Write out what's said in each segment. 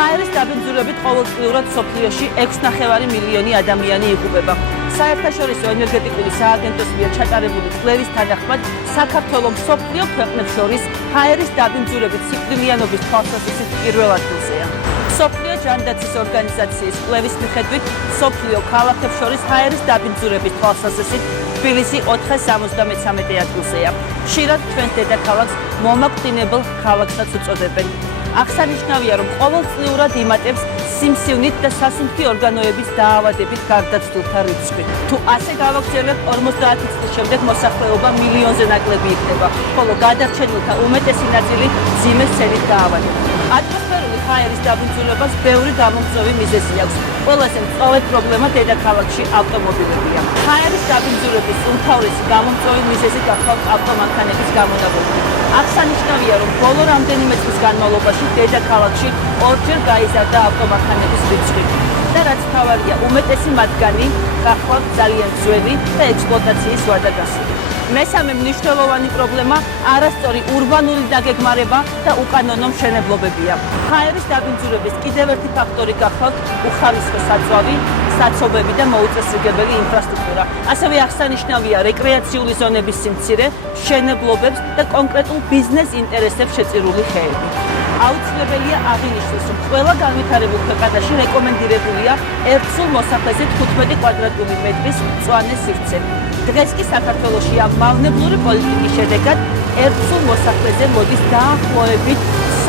ჰაერის დაბინძურებით ყოველწლიურად მსოფლიოში 6,5 მილიონი ადამიანი იღუპება. საერთაშორისო ენერგეტიკული სააგენტოს მიერ ჩატარებული კვლევის თანახმად, საქართველო მსოფლიო ქვეყნებს შორის ჰაერის დაბინძურებით სიკვდილიანობის თვალსაზრისით პირველ ადგილზეა. მსოფლიო ჯანდაცვის ორგანიზაციის კვლევის მიხედვით, მსოფლიო ქალაქებს შორის ჰაერის დაბინძურების თვალსაზრისით თბილისი 473 ადგილზეა. ხშირად ჩვენს დედაქალაქს მომაკვდინებელ ქალაქსაც უწოდებენ. აღსანიშნავია, რომ ყოველწლიურად იმატებს სიმსივნით და სასუნთქი ორგანოების დაავადებით გარდაცვლილთა რიცხვი. თუ ასე გავაგრძელებთ, 50 წლის შემდეგ მოსახლეობა მილიონზე ნაკლები იქნება, ხოლო გადარჩენილთა უმეტესი ნაწილი მძიმე სცენით დაავადდება. ატმოსფერული ჰაერის დაბინძურებას ბევრი გამომწვევი მიზეზი აქვს. ყველაზე მწვავედ პრობლემა დედაქალაქში ავტომობილებია. ჰაერის დაბინძურების უმთავრესი გამომწვევი მიზეზი გახლავთ ავტომანქანების გამონაბოლქვი. აღსანიშნავია, რომ ბოლო რამდენიმე წლის განმავლობაში დედაქალაქში ორჯერ გაიზარდა ავტომანქანების რიცხვი. და რაც მთავარია, უმეტესი მათგანი გახლავთ ძალიან ძველი და ექსპლუატაციის ვადაგასული. მესამე მნიშვნელოვანი პრობლემა არასწორი ურბანული დაგეგმარება და უკანონო მშენებლობებია. ჰაერის დაბინძურების კიდევ ერთი ფაქტორი გახლავთ უხალისო საწვავი, საცობები და მოუწესრიგებელი ინფრასტრუქტურა. ასევე აღსანიშნავია რეკრეაციული ზონების სიმცირე, მშენებლობებს და კონკრეტულ ბიზნეს ინტერესებს შეწირული ხეები. აუცილებელია აღინიშნოს, რომ ყველა განვითარებულ ქვეყანაში რეკომენდირებულია ერთსულ მოსახლეზე 15 კვადრატული მეტრის მწვანე სივრცე. დღეს კი საქართველოში ამ მავნებლური პოლიტიკის შედეგად ერთსულ მოსახლეზე მოდის დაახლოებით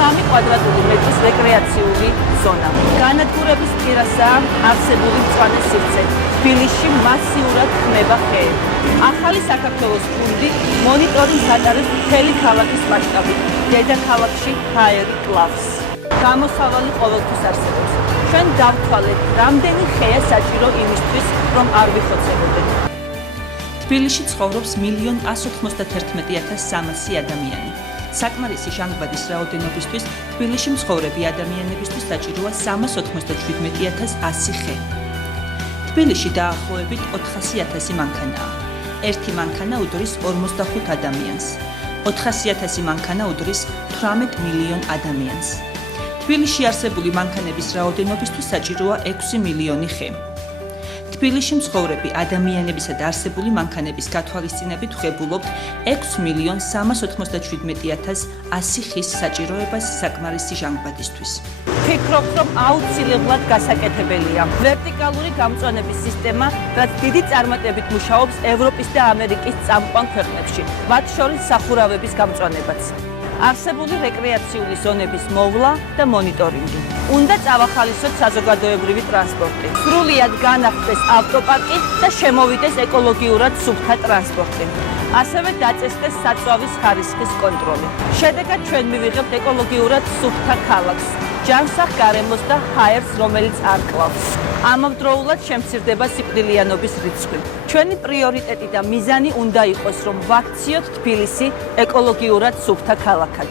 3 კვადრატული მეტრის რეკრეაციული ზონა. განადგურების პირასაა არსებული მწვანე სივრცე. თბილისში მასიურად ხმება ხეები. ახალი საქართველოს გუნდი მონიტორინგს ატარებს მთელი ქალაქის მასშტაბით. დედაქალაქში ჰაერი კლავს. გამოსავალი ყოველთვის არსებობს. ჩვენ დავთვალეთ, რამდენი ხეა საჭირო იმისთვის, რომ არ ვიხოცებოდეთ. თბილისში ცხოვრობს 1,191,300 ადამიანი. საკმარისი ჟანგბადის რაოდენობისთვის თბილისში მცხოვრები ადამიანებისთვის საჭიროა 397,100 ხე. თბილისში დაახლოებით 400,000 მანქანაა. ერთი მანქანა უდრის 45 ადამიანს. 400,000 მანქანა უდრის 18 მილიონ ადამიანს. თბილისში არსებული მანქანების რაოდენობისთვის საჭიროა 6 მილიონი ხე. თბილისში მცხოვრები ადამიანებისა და არსებული მანქანების გათვალისწინებით ვღებულობთ 6,397,100 ხის საჭიროებას საკმარისი ჟანგბადისთვის. ვფიქრობთ, რომ აუცილებლად გასაკეთებელია ვერტიკალური გამწვანების სისტემა, რაც დიდი წარმატებით მუშაობს ევროპის და ამერიკის წამყვან ქვეყნებში, მათ შორის სახურავების გამწვანებაც. არსებული რეკრეაციული ზონების მოვლა და მონიტორინგი. უნდა წავახალისოთ საზოგადოებრივი ტრანსპორტი. სრულიად განახდეს ავტოპარკი და შემოვიდეს ეკოლოგიურად სუფთა ტრანსპორტი. ასევე დაწესდეს საწვავის ხარისხის კონტროლი. შედეგად ჩვენ მივიღებთ ეკოლოგიურად სუფთა ქალაქს, ჯანსაღ გარემოს და ჰაერს, რომელიც არ კლავს. ამავდროულად შემცირდება სიკვდილიანობის რიცხვი. ჩვენი პრიორიტეტი და მიზანი უნდა იყოს, რომ ვაქციოთ თბილისი ეკოლოგიურად სუფთა ქალაქად.